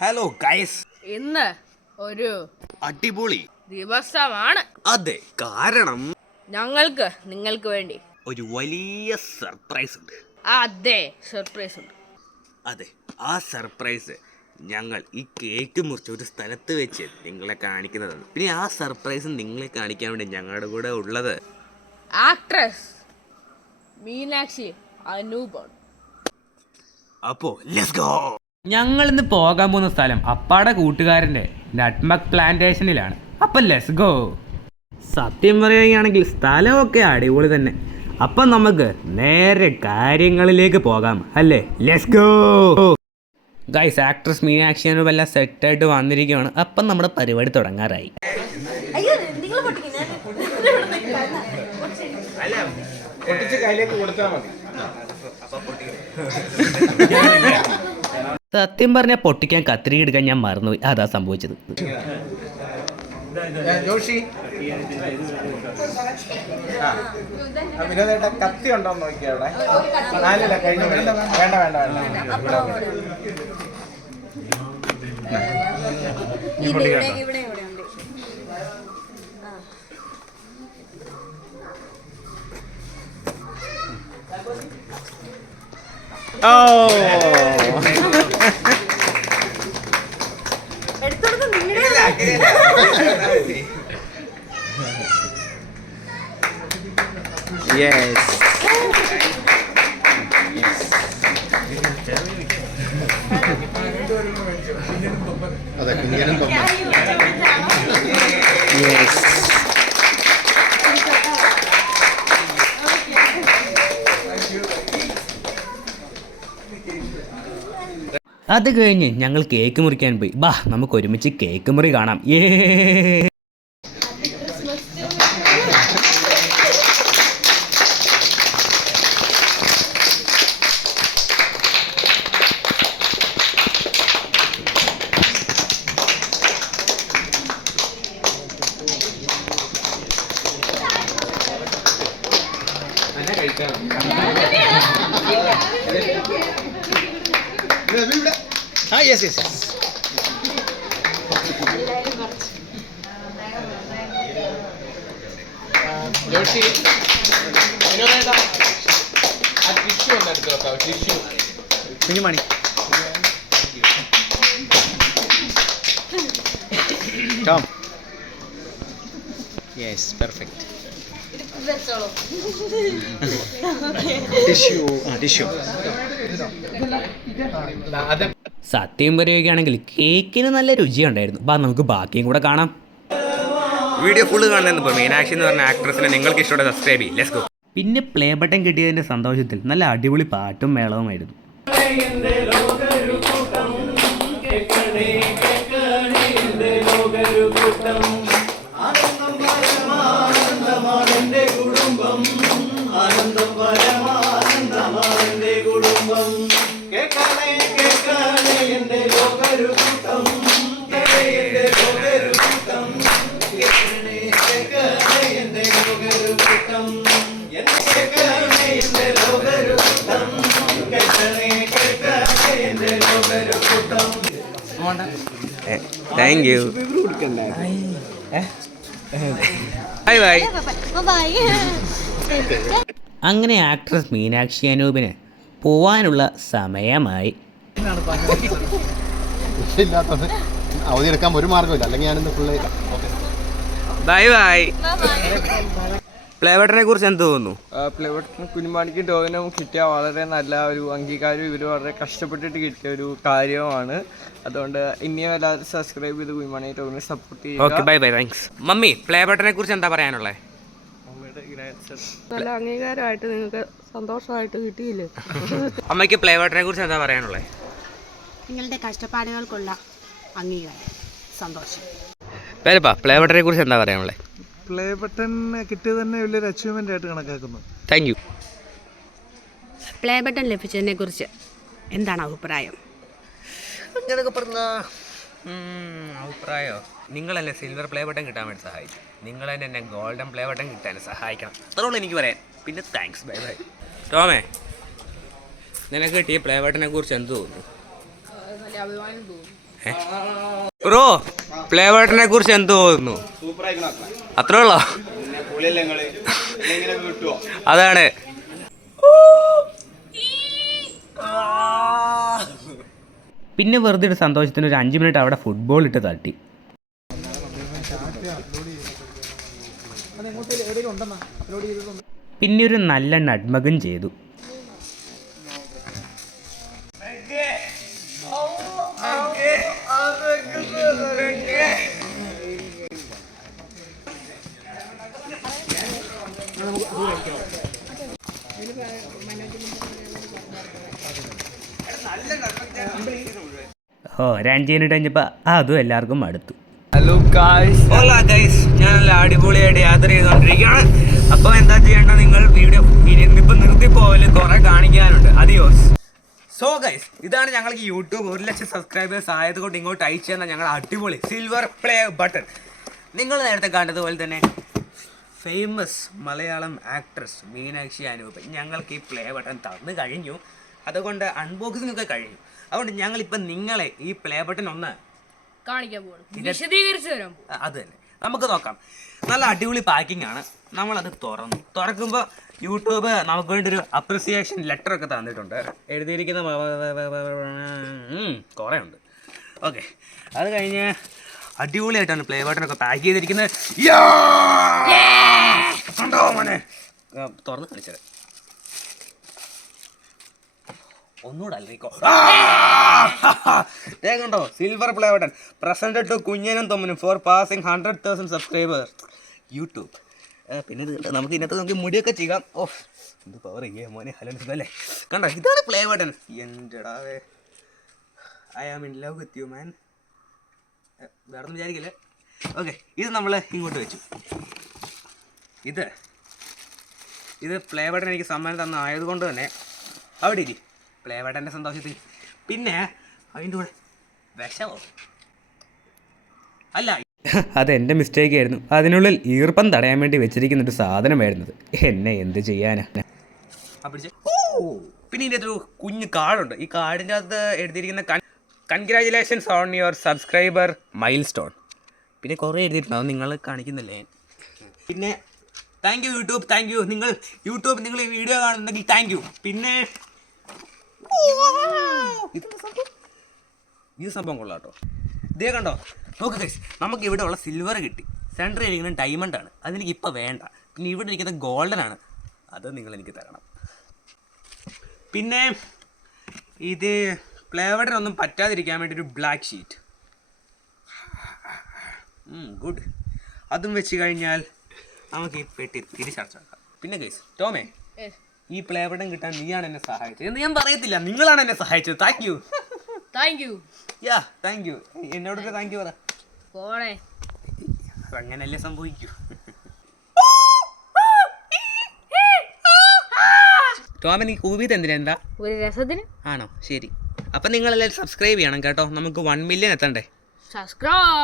Hello guys ഇന്ന് ഒരു അടിപൊളി. ദിവസമാണ്. അതെ കാരണം ഞങ്ങൾക്ക് നിങ്ങൾക്ക് വേണ്ടി. ഒരു വലിയ സർപ്രൈസ് ഉണ്ട്. അതെ സർപ്രൈസ് ഉണ്ട്. അതെ ആ സർപ്രൈസ് ഞങ്ങൾ ഈ കേക്ക് മുറിച്ച് ഒരു സ്ഥലത്ത് വെച്ച് നിങ്ങളെ കാണിക്കുന്നതാണ്. പിന്നെ ആ സർപ്രൈസ് നിങ്ങളെ കാണിക്കാൻ വേണ്ടി ഞങ്ങളുടെ കൂടെ ഉള്ളത് ആക്ട്രസ് മീനാക്ഷി അനൂപാണ് അപ്പോ ലെറ്റ്സ് ഗോ ഞങ്ങൾ ഇന്ന് പോകാൻ പോകുന്ന സ്ഥലം അപ്പാടെ കൂട്ടുകാരന്റെ നട്ട്മക് പ്ലാന്റേഷനിലാണ്. അപ്പം ലെസ് ഗോ സത്യം പറയുകയാണെങ്കിൽ സ്ഥലമൊക്കെ അടിപൊളി തന്നെ. അപ്പം നമുക്ക് നേരെ കാര്യങ്ങളിലേക്ക് പോകാം. അല്ലേ? Let's go guys actress Meenakshi എല്ലാം സെറ്റായിട്ട് വന്നിരിക്കുകയാണ് അപ്പം നമ്മുടെ പരിപാടി തുടങ്ങാറായി. സത്യം പറഞ്ഞ പൊട്ടിക്കാൻ കത്തിരി എടുക്കാൻ ഞാൻ മറന്നുപോയി. അതാ സംഭവിച്ചത്. ജോഷി. വിനോദേട്ട കത്തി ഉണ്ടോ നോക്കിയ അവിടെ. നാലില്ല കഴിഞ്ഞു കഴിഞ്ഞു. വേണ്ട വേണ്ട വേണ്ട. ഇവിടെ ഈ പുള്ളി കണ്ടോ? Yes. അതെ കുഞ്ഞനും തൊമ്മ Yes. അത് കഴിഞ്ഞ് ഞങ്ങൾ കേക്ക് മുറിക്കാൻ പോയി. ബാ നമുക്ക് ഒരുമിച്ച് കേക്ക് മുറി കാണാം. ഏ ആ യെസ് യെസ് യെസ് ജോഷി വിനോദേട്ട ആ ടിഷ്യൂ ഒന്ന് എടുത്ത് വെക്കാം tissue Kunjumani Tom yes perfect tissue ആ ടിഷ്യൂ അത് സത്യം പറയുകയാണെങ്കിൽ കേക്കിന് നല്ല രുചിയുണ്ടായിരുന്നു അപ്പം നമുക്ക് ബാക്കിയും കൂടെ കാണാം. വീഡിയോ ഫുള്ള് കാണുന്നത് ഇപ്പോൾ മീനാക്ഷി എന്ന് പറഞ്ഞ ആക്ട്രസിനെ നിങ്ങൾക്ക് ഇഷ്ടമുള്ള സബ്സ്ക്രൈബ് ചെയ്യും. ലെസ് ഗോ പിന്നെ പ്ലേ ബട്ടൺ കിട്ടിയതിന്റെ സന്തോഷത്തിൽ നല്ല അടിപൊളി പാട്ടും മേളവുമായിരുന്നു. താങ്ക് യു ബൈ ബൈ അങ്ങനെ ആക്ട്രസ് മീനാക്ഷി അനൂപിന് പോവാനുള്ള സമയമായി. അവധി എടുക്കാൻ ഒരു മാർഗമില്ല അല്ലെങ്കിൽ ഞാനിന്ന് ഫുള്ള് ബൈ ബൈ പ്ലേ ബട്ടനെ കുറിച്ച് എന്ത് തോന്നുന്നു? പ്ലേബട്ടിന് കുഞ്ഞുമാണിക്കും ടോവിനും കിട്ടിയ വളരെ നല്ല ഒരു അംഗീകാരം ഇവർ വളരെ കഷ്ടപ്പെട്ടിട്ട് കിട്ടിയ ഒരു കാര്യമാണ്. അതുകൊണ്ട് ഇനിയും എല്ലാവരും സബ്സ്ക്രൈബ് ചെയ്ത് കുഞ്ഞുമാണി ടോവിനെ സപ്പോർട്ട് ഓക്കെ ചെയ്യുക ബൈ ബൈ താങ്ക്സ് മമ്മി പ്ലേബട്ടനെ കുറിച്ച് എന്താ പറയാനുള്ളത് നല്ല അംഗീകാരമായിട്ട് നിങ്ങൾക്ക് സന്തോഷമായിട്ട് കിട്ടിയില്ലേ? അമ്മയ്ക്ക് പ്ലേബട്ടനെ കുറിച്ച് എന്താ പറയാനുള്ളത് നിങ്ങളുടെ കഷ്ടപ്പാടുകൾക്കുള്ള അംഗീകാരം. സന്തോഷം. പേരപ്പാ പ്ലേ ബട്ടനെ കുറിച്ച് എന്താ പറയാനുള്ളത് പ്ലേ ബട്ടൺ കിട്ടിയത് തന്നെ വലിയൊരു അച്ചീവ്മെന്റ് ആയിട്ട് കണക്കാക്കുന്നു. താങ്ക് യു പ്ലേ ബട്ടൺ ലഭിച്ചതിനെ കുറിച്ച് എന്താണ് അഭിപ്രായം? അങ്ങനെയൊക്കെ പറഞ്ഞ അഭിപ്രായോ? നിങ്ങളല്ലേ സിൽവർ പ്ലേ ബട്ടൺ കിട്ടാൻ വേണ്ടി സഹായിച്ചു നിങ്ങൾ തന്നെ എന്നെ ഗോൾഡൻ പ്ലേ ബട്ടൺ കിട്ടാൻ സഹായിക്കണം. അത്രയുള്ളൂ എനിക്ക് പറയാൻ. പിന്നെ താങ്ക്സ് ബൈ ബൈ ടോമേ നിനക്ക് കിട്ടിയ പ്ലേ ബട്ടനെ കുറിച്ച് എന്ത് തോന്നുന്നു? നല്ല അഭിമാനം തോന്നുന്നു. ബ്രോ പ്ലേ ബട്ടനെ കുറിച്ച് എന്ത് തോന്നുന്നു. അത്രേ ഉള്ളോ അതാണ്. പിന്നെ വെറുതെ ഒരു സന്തോഷത്തിന് ഒരു അഞ്ച് മിനിറ്റ് അവിടെ ഫുട്ബോൾ ഇട്ട് തട്ടി. പിന്നെ ഒരു നല്ല നഡ്മകം ചെയ്തു. ഓ മിനിറ്റ് കഴിഞ്ഞപ്പോൾ അതും എല്ലാവർക്കും അടുത്തു ഹലോ ഗായ്സ് ഹലോ ഗൈസ് ഞാൻ നല്ല അടിപൊളിയായിട്ട് യാത്ര ചെയ്തുകൊണ്ടിരിക്കുകയാണ് അപ്പോൾ എന്താ ചെയ്യേണ്ടത്? നിങ്ങൾ വീഡിയോ ഇപ്പം നിർത്തി പോകൽ കുറേ കാണിക്കാനുണ്ട്. അതിയോസ് സോ ഗൈസ് ഇതാണ് ഞങ്ങൾക്ക് യൂട്യൂബ് ഒരു ലക്ഷം സബ്സ്ക്രൈബേഴ്സ് ആയതുകൊണ്ട് ഇങ്ങോട്ട് അയച്ചു തന്ന ഞങ്ങൾ അടിപൊളി. സിൽവർ പ്ലേ ബട്ടൺ നിങ്ങൾ നേരത്തെ കണ്ടതുപോലെ തന്നെ ഫേമസ് മലയാളം ആക്ട്രസ് മീനാക്ഷി അനൂപ് ഞങ്ങൾക്ക് ഈ പ്ലേ ബട്ടൺ തന്നു കഴിഞ്ഞു അതുകൊണ്ട് അൺബോക്സിംഗ് ഒക്കെ കഴിഞ്ഞു അതുകൊണ്ട് ഞങ്ങളിപ്പോൾ നിങ്ങളെ ഈ പ്ലേ ബട്ടൺ ഒന്ന് കാണിക്കാൻ വിശദീകരിച്ചു തരാം അത് തന്നെ നമുക്ക് നോക്കാം നല്ല അടിപൊളി പാക്കിംഗ് ആണ് നമ്മളത് തുറന്നു തുറക്കുമ്പോൾ യൂട്യൂബ് നമുക്ക് വേണ്ടി ഒരു അപ്രിസിയേഷൻ ലെറ്റർ ഒക്കെ തന്നിട്ടുണ്ട് എഴുതിയിരിക്കുന്ന കുറേ ഉണ്ട് ഓക്കെ അത് കഴിഞ്ഞ് അടിപൊളിയായിട്ടാണ് പ്ലേ ബട്ടൺ ഒക്കെ പാക്ക് ചെയ്തിരിക്കുന്നത്. യാ! കണ്ടോ മോനെ? ആ, തുറന്ന് കാണിച്ചത് ഒന്നുകൂടെ അല്ലേക്കോ ദേ കണ്ടോ silver play button present to കുഞ്ഞനും തൊമ്മനും for passing hundred thousand subscribers YouTube പിന്നെ ഇത് നമുക്ക് ഇന്നത്തെ നമുക്ക് മുടിയൊക്കെ ചെയ്യാം. ഓ എന്ത് പവർ ചെയ്യേ മോനെ ഹലോ അല്ലേ? കണ്ടോ ഇതാണ് play button എന്റെടാവേ I am in love with you man വേറെ വിചാരിക്കില്ലേ. ഓക്കെ ഇത് നമ്മൾ ഇങ്ങോട്ട് വെച്ചു. ഇത് ഇത് പ്ലേ ബട്ടൺ എനിക്ക് സമ്മാനം തന്ന ആയതുകൊണ്ട് തന്നെ അവിടെ ഇരി. പ്ലേ ബട്ടന്റെ സന്തോഷത്തിൽ. പിന്നെ അതിന്റെ കൂടെ വിഷമോ. അല്ല അതെന്റെ മിസ്റ്റേക്ക് ആയിരുന്നു. അതിനുള്ളിൽ ഈർപ്പം തടയാൻ വേണ്ടി വെച്ചിരിക്കുന്ന ഒരു സാധനമായിരുന്നു എന്നെ എന്ത് ചെയ്യാനാ? പിന്നെ ഇതിന്റെ ഒരു കുഞ്ഞ് കാർഡുണ്ട് ഈ കാർഡിന്റെ അകത്ത് എഴുതിയിരിക്കുന്ന congratulations on your subscriber milestone പിന്നെ കുറേ എഴുതിയിട്ടുണ്ട്. അത് നിങ്ങൾ കാണിക്കുന്നില്ലേ? പിന്നെ thank you YouTube thank you നിങ്ങൾ യൂട്യൂബ് നിങ്ങൾ ഈ വീഡിയോ കാണുന്നുണ്ടെങ്കിൽ താങ്ക് യു പിന്നെ ഈ സംഭവം? കൊള്ളാം കേട്ടോ ഇതേ കണ്ടോ? നോക്ക് ഗൈസ് നമുക്ക് ഇവിടെ ഉള്ള സിൽവർ കിട്ടി. സെന്ററിൽ ഇരിക്കുന്ന ഡയമണ്ട് ആണ്. അതെനിക്ക് ഇപ്പോൾ വേണ്ട. പിന്നെ ഇവിടെ ഇരിക്കുന്ന ഗോൾഡൻ ആണ്. അത് നിങ്ങൾ എനിക്ക് തരണം. പിന്നെ ഇത് ഫ്ലേവറിനൊന്നും പറ്റാതിരിക്കാൻ വേണ്ടി ഒരു ബ്ലാക്ക് ഷീറ്റ് ഗുഡ് അതും വെച്ച് കഴിഞ്ഞാൽ നമുക്ക് ഈ പെട്ടി തിരിച്ചടച്ചാക്കാം പിന്നെ കേസ് ടോമേ ഈ ഫ്ലേവറും കിട്ടാൻ നീയാണ് എന്നെ സഹായിച്ചത്. എന്ന് ഞാൻ പറയത്തില്ല നിങ്ങളാണ് എന്നെ സഹായിച്ചത്. Thank you thank you yeah thank you എന്നോട് താങ്ക് യു പറ. പോണേ. അങ്ങനല്ലേ സംഭവിക്കൂ. ടോമൻ ഈ കൂവിയത് എന്തിനാ? എന്താ? ഒരു രസത്തിന്? ആണോ? ശരി. അപ്പം നിങ്ങളെല്ലാവരും സബ്സ്ക്രൈബ് ചെയ്യണം കേട്ടോ. നമുക്ക് വൺ മില്യൺ എത്തണ്ടേ? സബ്സ്ക്രൈബ്